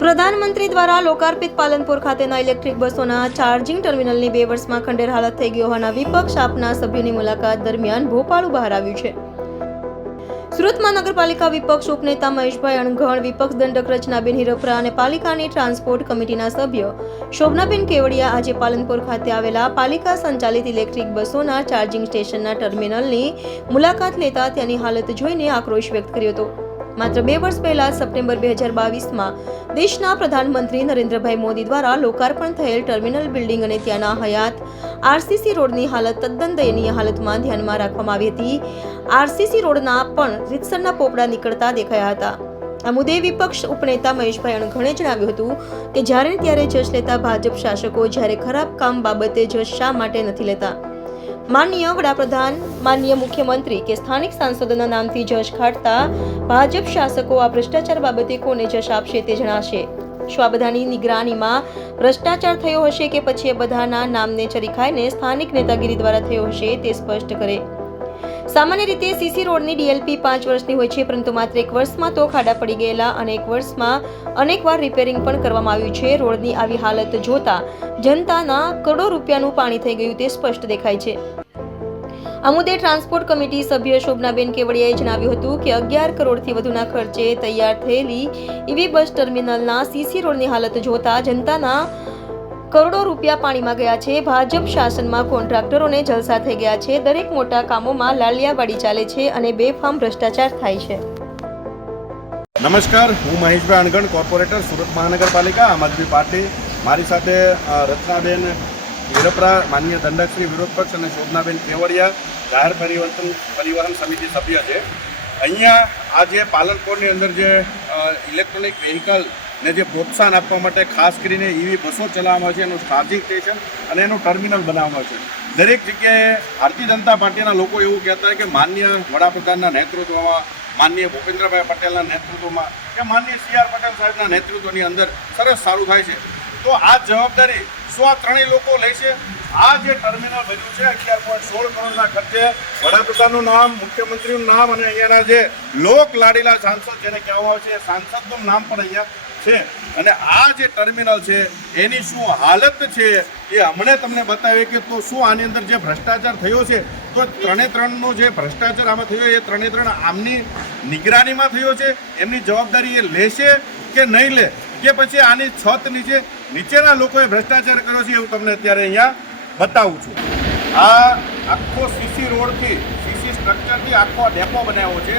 પ્રધાનમંત્રી દ્વારા લોકાર્પિત પાલનપુર ખાતેના ઇલેક્ટ્રિક બસોના ચાર્જિંગ ટર્મિનલની બે વર્ષમાં ખંડેર હાલત થઈ ગઈ હોવાના વિપક્ષ આપના સભ્યોની મુલાકાત દરમિયાન ભોપાળું બહાર આવ્યું છે. સુરત મહાનગરપાલિકા વિપક્ષ ઉપનેતા મહેશભાઈ અણઘણ, વિપક્ષ દંડક રચનાબેન હિરપરા અને પાલિકાની ટ્રાન્સપોર્ટ કમિટીના સભ્ય શોભનાબેન કેવડિયા આજે પાલનપુર ખાતે આવેલા પાલિકા સંચાલિત ઇલેક્ટ્રિક બસોના ચાર્જિંગ સ્ટેશનના ટર્મિનલની મુલાકાત લેતા તેની હાલત જોઈને આક્રોશ વ્યક્ત કર્યો હતો. માત્ર બે વર્ષ પહેલા, સપ્ટેમ્બર બે હજાર બાવીસમાં, દેશના પ્રધાનમંત્રી નરેન્દ્રભાઈ મોદી દ્વારા લોકાર્પણ થયેલ ટર્મિનલ બિલ્ડિંગ અને ત્યાંના હયાત આરસીસી રોડની હાલત તદ્દન દયનીય હાલતમાં ધ્યાનમાં રાખવામાં આવી હતી. આરસીસી રોડના પણ રીતસરના પોપડા નીકળતા દેખાયા હતા. આ મુદ્દે વિપક્ષ ઉપનેતા મહેશભાઈ અણઘણે જણાવ્યું હતું કે જ્યારે ત્યારે જશ લેતા ભાજપ શાસકો જ્યારે ખરાબ કામ બાબતે જશ શા માટે નથી લેતા? માનનીય વડાપ્રધાન, માનનીય મુખ્યમંત્રી કે સ્થાનિક સાંસદોના નામથી જશ ખાટતા ભાજપ શાસકો આ ભ્રષ્ટાચાર બાબતે કોને જશ આપશે તે જણાશે. શું આ બધાની નિગરાનીમાં ભ્રષ્ટાચાર થયો હશે કે પછી એ બધાના નામને ચરીખાઈને સ્થાનિક નેતાગીરી દ્વારા થયો હશે તે સ્પષ્ટ કરે. સામાન્ય રીતે સીસી રોડની ડીએલપી પાંચ વર્ષની હોય છે, પરંતુ માત્ર એક વર્ષમાં તો ખાડા પડી ગયેલા અને એક વર્ષમાં અનેકવાર રિપેરિંગ પણ કરવામાં આવ્યું છે. રોડની આવી હાલત જોતા જનતાના કરોડો રૂપિયાનું પાણી થઈ ગયું તે સ્પષ્ટ દેખાય છે. આ મુદ્દે ટ્રાન્સપોર્ટ કમિટી સભ્ય શોભનાબેન કેવડિયાએ જણાવ્યું હતું કે અગિયાર કરોડથી વધુના ખર્ચે તૈયાર થયેલી ઈવી બસ ટર્મિનલના સીસી રોડની હાલત જોતા જનતાના કરોડો રૂપિયા પાણીમાં ગયા છે. ભાજપ શાસનમાં કોન્ટ્રાક્ટરોને જલસા થઈ ગયા છે. દરેક મોટા કામોમાં લાલિયાવાડી ચાલે છે અને બેફામ ભ્રષ્ટાચાર થાય છે. નમસ્કાર, હું મહેશભાઈ અણગણ, કોર્પોરેટર, સુરત મહાનગરપાલિકા, આમ આદમી પાર્ટી. મારી સાથે રત્નાબેન વિરપરા માન્ય દંડકશ્રી વિરોધ પક્ષ અને શોભનાબેન કેવડિયા, જાહેર પરિવર્તન પરિવહન સમિતિ સભ્ય છે. અહીંયા આજે પાલનપુરની અંદર જે ઇલેક્ટ્રોનિક વ્હીકલ ને જે પ્રોત્સાહન આપવા માટે ખાસ કરીને ઈવી બસો ચલાવવામાં છે, એનું ચાર્જિંગ સ્ટેશન અને એનું ટર્મિનલ બનાવવામાં છે. દરેક જગ્યાએ ભારતીય જનતા પાર્ટીના લોકો એવું કહેતા કે માન્ય વડાપ્રધાનના નેતૃત્વમાં, માનનીય ભૂપેન્દ્રભાઈ પટેલના નેતૃત્વમાં કે માનનીય સી આર પટેલ સાહેબના નેતૃત્વની અંદર સરસ સારું થાય છે. તો આ જવાબદારી શું આ ત્રણેય લોકો લે છે? આ જે ટર્મિનલ બન્યું છે, અગિયાર પોઈન્ટ સોળ કરોડના ખર્ચે વડાપ્રધાનનું નામ, મુખ્યમંત્રીનું નામ અને અહીંયાના જે લોક લાડીલા સાંસદ, જેને કહેવામાં આવે છે, એ સાંસદનું નામ પણ અહીંયા છે. અને આ જે ટર્મિનલ છે, એની શું હાલત છે એ હમણે તમને બતાવે કે તો શું આની અંદર જે ભ્રષ્ટાચાર થયો છે, તો ત્રણે ત્રણનો જે ભ્રષ્ટાચાર આમાં થયો એ ત્રણે ત્રણ આમની નિગરાનીમાં થયો છે. એમની જવાબદારી એ લેશે કે નહીં લે? કે પછી આની છત નીચે, નીચેના લોકોએ ભ્રષ્ટાચાર કર્યો છે એવું તમને અત્યારે અહીંયા બતાવું છું. આ આખો સીસી રોડથી સીસી સ્ટ્રક્ચરથી આખો ડેપો બનાવ્યો છે.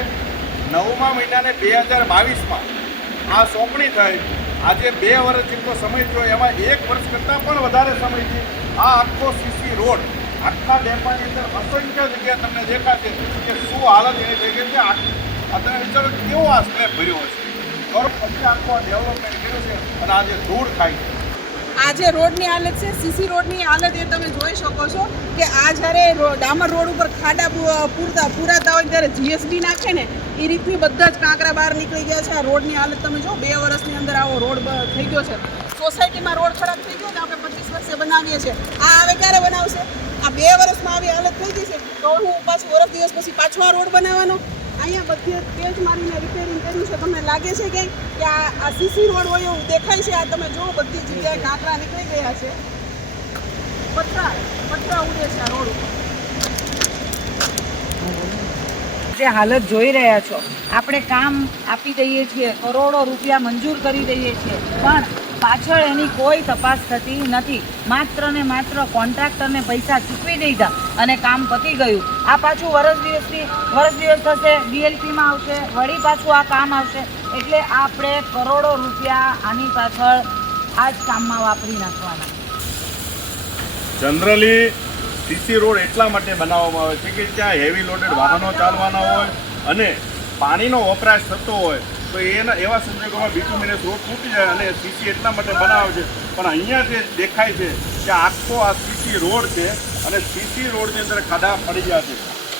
નવમા મહિનાને બે હજાર બાવીસમાં આ સોંપણી થઈ. આજે બે વર્ષ જેટલો સમય થયો, એમાં એક વર્ષ કરતાં પણ વધારે સમયથી આ આખો સીસી રોડ, આખા ડેપાની અંદર અસંખ્ય જગ્યા તમને દેખાશે કે શું હાલત એની થઈ ગઈ છે તમે વિચારો કેવો આ સ્લેબ ભર્યો હશે. પછી આખો ડેવલપમેન્ટ કર્યું છે અને આજે ધૂળ ખાય છે. આ જે રોડની હાલત છે, સીસી રોડની હાલત એ તમે જોઈ શકો છો કે આ જ્યારે ડામર રોડ ઉપર ખાડા પૂરતા, પૂરાતા હોય ત્યારે જીએસડી નાખે ને, એ રીતની બધા જ કાંકરા બહાર નીકળી ગયા છે. આ રોડની હાલત તમે જો, બે વર્ષની અંદર આવો રોડ થઈ ગયો છે. સોસાયટીમાં રોડ ખરાબ થઈ ગયો ને, આપણે પચીસ વર્ષે બનાવીએ છીએ. આ હવે ક્યારે બનાવશે? આ બે વર્ષમાં આવી હાલત થઈ ગઈ છે. તો હું પાછું વર્ષ દિવસ પછી પાછો આ રોડ બનાવવાનો? અહીંયા બધે પેજ મારીને રિપેરિંગ કર્યું છે. તમને લાગે છે કે કે આ આ સીસી રોડ હોય એવું દેખાય છે? આ તમે જુઓ બધી જગ્યાએ કાંકરા નીકળી ગયા છે. પતરા પતરા ઉડે છે આ રોડ ઉપર. જે હાલત જોઈ રહ્યા છો, આપણે કામ આપી દઈએ છીએ, કરોડો રૂપિયા મંજૂર કરી દઈએ છીએ, પણ પાછળ એની કોઈ તપાસ થતી નથી. માત્ર ને માત્ર કોન્ટ્રાક્ટરને પૈસા ચૂકવી દીધા અને કામ પતી ગયું. આ પાછું વરસ દિવસથી, વરસ દિવસ થશે, ડીએલપીમાં આવશે, વળી પાછું આ કામ આવશે. એટલે આપણે કરોડો રૂપિયા આની પાછળ આ જ કામમાં વાપરી નાખવાના. જનરલી સીસી રોડ એટલા માટે બનાવવામાં આવે છે કે ત્યાં હેવી લોડેડ વાહનો ચાલવાના હોય અને પાણીનો વપરાશ થતો હોય. તો એના એવા સંજોગોમાં બીટુમિનસ રોડ તૂટી જાય અને સીસી એટલા માટે બનાવે છે. પણ અહીંયા જે દેખાય છે કે આખો આ સીસી રોડ છે અને સીસી રોડની અંદર ખાડા પડી ગયા છે.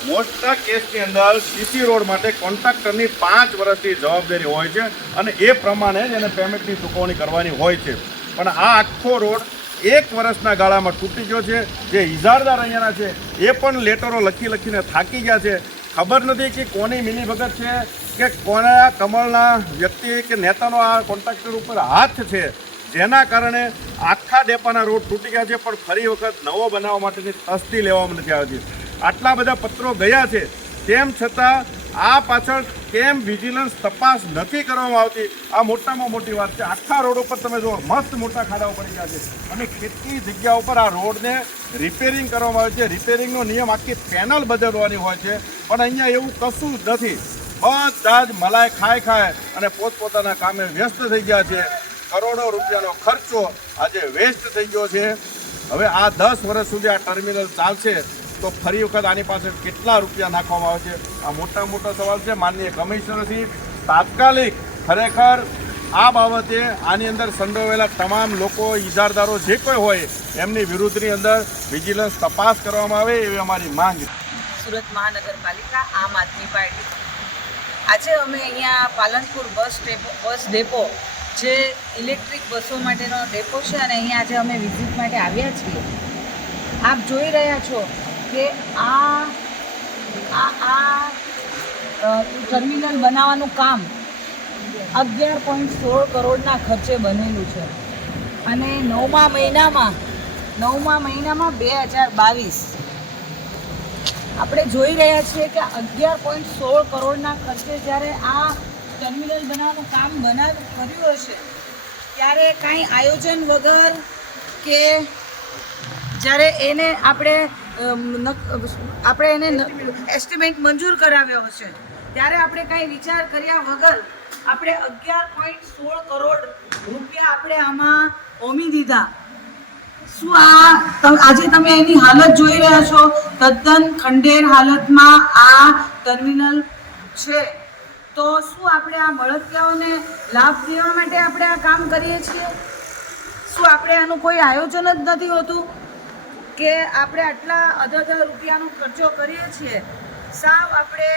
મોટા કેસની અંદર સીસી રોડ માટે કોન્ટ્રાક્ટરની પાંચ વર્ષની જવાબદારી હોય છે અને એ પ્રમાણે જ એને પેમેન્ટની ચૂકવણી કરવાની હોય છે. પણ આ આખો રોડ એક વર્ષના ગાળામાં તૂટી ગયો છે. જે ઇજારદાર અહીંયાના છે, એ પણ લેટરો લખી લખીને થાકી ગયા છે. ખબર નથી કે કોની મિલીભગત છે કે કોને આ કમળના વ્યક્તિ કે નેતાનો આ કોન્ટ્રાક્ટર ઉપર હાથ છે? જેના કારણે આખા ડેપાના રોડ તૂટી ગયા છે, પણ ફરી વખત નવો બનાવવા માટેની તસ્તી લેવામાં નથી આવતી. આટલા બધા પત્રો ગયા છે. તેમ છતાં આ પાછળ કેમ વિજિલન્સ તપાસ નથી કરવામાં આવતી? આ મોટામાં મોટી વાત છે. આખા રોડ ઉપર તમે જુઓ, મસ્ત મોટા ખાડાઓ પડી ગયા છે. અને કેટલી જગ્યા ઉપર આ રોડને રિપેરિંગ કરવામાં આવે છે. રિપેરિંગનો નિયમ આખી પેનલ બદલવાની હોય છે. પણ અહીંયા એવું કશું જ નથી. બધા જ મલાઈ ખાય ખાય અને પોતપોતાના કામે વ્યસ્ત થઈ ગયા છે. કરોડો રૂપિયાનો ખર્ચો આજે વેસ્ટ થઈ ગયો છે. હવે આ દસ વર્ષ સુધી આ ટર્મિનલ ચાલશે તો ફરી વખત આની પાસે કેટલા રૂપિયા નાખવામાં આવે છે? આ મોટા મોટો સવાલ છે. માનનીય કમિશનરથી તાત્કાલિક ખરેખર આ બાબતે આની અંદર સંડોવેલા તમામ લોકો ઇજારદારો જે કોઈ હોય, એમની વિરુદ્ધની અંદર વિજિલન્સ તપાસ કરવામાં આવે એવી અમારી માંગ સુરત મહાનગરપાલિકા આમ આદમી પાર્ટી આજે અમે અહીંયા Palanpur bus depot bus depot જે ઇલેક્ટ્રિક બસો માટેનો ડેપો છે અને અહીંયા આજે અમે વિઝિટ માટે આવ્યા છીએ. આપ જોઈ રહ્યા છો કે આ આ આ ટર્મિનલ બનાવવાનું કામ અગિયાર પોઈન્ટ સોળ કરોડના ખર્ચે બનેલું છે. અને નવમા મહિનામાં નવમા મહિનામાં બે હજાર બાવીસ આપણે જોઈ રહ્યા છીએ કે અગિયાર પોઈન્ટ સોળ કરોડના ખર્ચે જ્યારે આ ટર્મિનલ બનાવવાનું કામ બનાવ, કર્યું હશે, ત્યારે કાંઈ આયોજન વગર કે જ્યારે એને આપણે આપણે એને એસ્ટિમેટ મંજૂર કરાવ્યો હશે, ત્યારે આપણે કાંઈ વિચાર કર્યા વગર આપણે અગિયાર પોઈન્ટ સોળ કરોડ રૂપિયા આપણે આમાં ઓમી દીધા. શું આ આજે તમે એની હાલત જોઈ રહ્યા છો? તદ્દન ખંડેર હાલતમાં આ ટર્મિનલ છે. તો શું આપણે આ મળતિયાઓને લાભ દેવા માટે આપણે આ કામ કરીએ છીએ? શું આપણે આનું કોઈ આયોજન જ નથી હોતું? કે આપણે આટલા અધર રૂપિયાનો ખર્ચો કરીએ છીએ? સાવ આપણે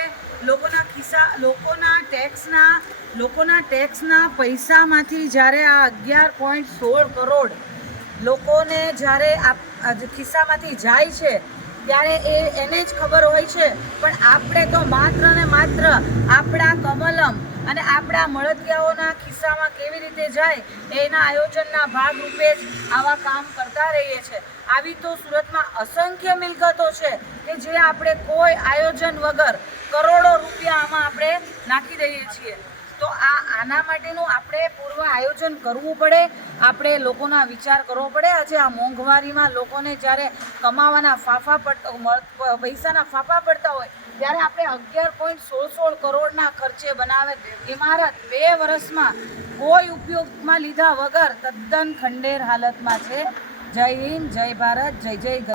લોકોના ખિસ્સા, લોકોના ટેક્સના લોકોના ટેક્સના પૈસામાંથી જ્યારે આ અગિયાર પોઈન્ટ સોળ કરોડ લોકોને જ્યારે આ ખિસ્સામાંથી જાય છે, ત્યારે એ એને જ ખબર હોય છે. પણ આપણે તો માત્ર ને માત્ર આપણા કમલમ અને આપણા મળતિયાઓના ખિસ્સામાં કેવી રીતે જાય, એના આયોજનના ભાગરૂપે જ આવા કામ કરતા રહીએ છીએ આવી તો સુરતમાં અસંખ્ય મિલકતો છે કે જે આપણે કોઈ આયોજન વગર કરોડો રૂપિયા આમાં આપણે નાખી દઈએ છીએ. તો આ આના માટેનું આપણે પૂર્વ આયોજન કરવું પડે. આપણે લોકોના વિચાર કરવો પડે. આજે આ મોંઘવારીમાં લોકોને જ્યારે કમાવાના ફાફા પડતા પૈસાના ફાફા પડતા હોય, ત્યારે આપણે અગિયાર પોઈન્ટ સોળ સોળ કરોડના ખર્ચે બનાવે ઇમારત બે વર્ષમાં કોઈ ઉપયોગમાં લીધા વગર તદ્દન ખંડેર હાલતમાં છે. જય હિન્દ, જય ભારત, જય જય